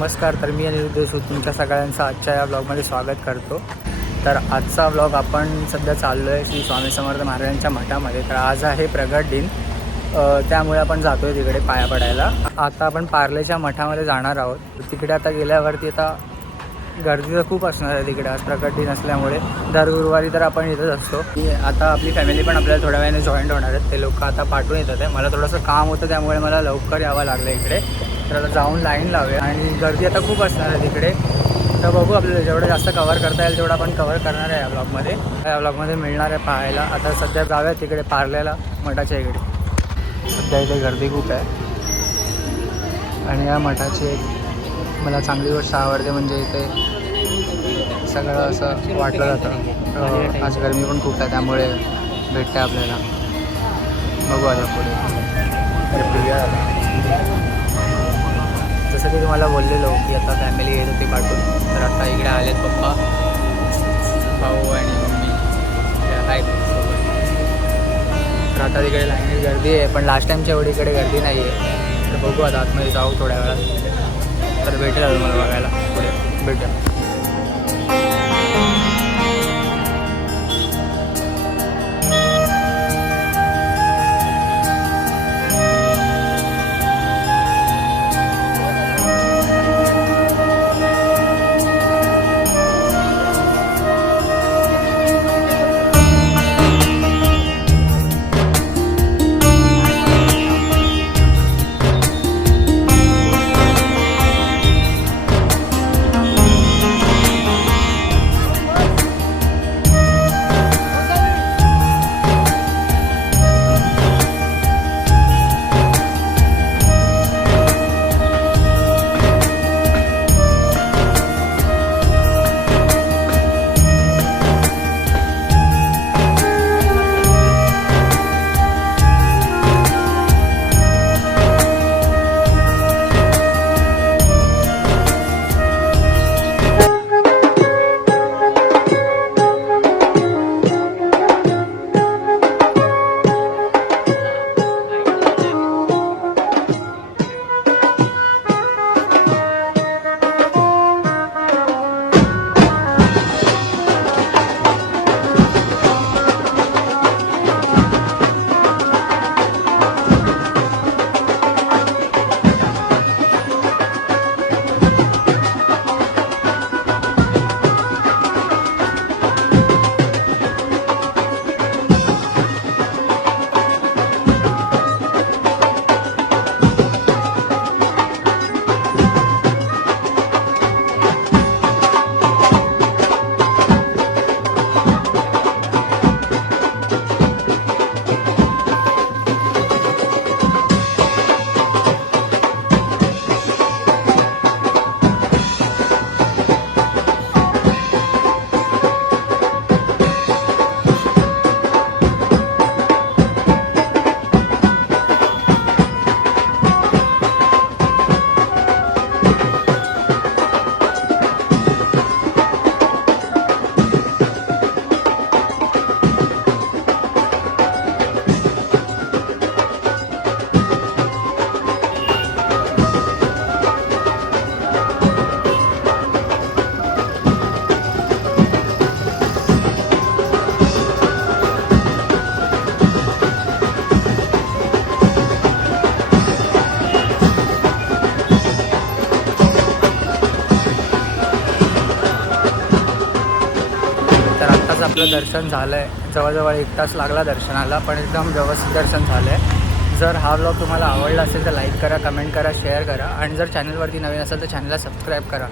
नमस्कार. तर मी अनिरुद्ध देशमुख तुमच्या सगळ्यांचं आजच्या या ब्लॉगमध्ये स्वागत करतो. तर आजचा ब्लॉग आपण सध्या चाललो आहे श्री स्वामी समर्थ महाराजांच्या मठामध्ये. तर आज आहे प्रगट दिन, त्यामुळे आपण जातो आहे तिकडे पाया पडायला. आता आपण पार्लेच्या मठामध्ये जाणार आहोत. तिकडे आता गेल्यावरती आता गर्दी तर खूप असणार आहे तिकडे. आज प्रगट दिन असल्यामुळे दर गुरुवारी तर आपण इथंच असतो. आता आपली फॅमिली पण आपल्याला थोड्या वेळाने जॉईंट होणार आहेत. ते लोक आता पाठवून येतात आहे. मला थोडंसं काम होतं त्यामुळे मला लवकर यावं लागलं इकडे. तर आता जाऊन लाईन लावूया. आणि गर्दी आता खूप असणार आहे तिकडे. तर बघू आपल्याला जेवढं जास्त कवर करता येईल तेवढं आपण कवर करणार आहे या ब्लॉगमध्ये मिळणार आहे पाहायला. आता सध्या जाऊया तिकडे पार्लेला मठाच्या इकडे. सध्या इथे गर्दी खूप आहे. आणि या मठाची एक मला चांगली गोष्ट आवडते म्हणजे इथे सगळं असं वाटलं जातं. आज गरमी पण खूप आहे त्यामुळे भेटते आपल्याला. बघू आता पुढे. जसं की तुम्हाला बोललेलो की आता फॅमिली येत होती पाठवून. तर आता इकडे आलेत पप्पा, भाऊ आणि मम्मी आहेत सोबत. तर आता तिकडे लाईनीत गर्दी आहे, पण लास्ट टाईमच्या एवढी इकडे गर्दी नाही आहे. तर बघू आता आतमध्ये जाऊ थोड्या वेळात. तर भेटेल मला बघायला पुढे. भेटेल. आपलं दर्शन झालं आहे. जवळजवळ 1 तास लागला दर्शनाला, पण एकदम व्यवस्थित दर्शन झालं आहे. जर हा व्लॉग तुम्हाला आवडला असेल तर लाईक करा, कमेंट करा, शेअर करा. आणि जर चॅनलवरती नवीन असेल तर चॅनलला सबस्क्राईब करा.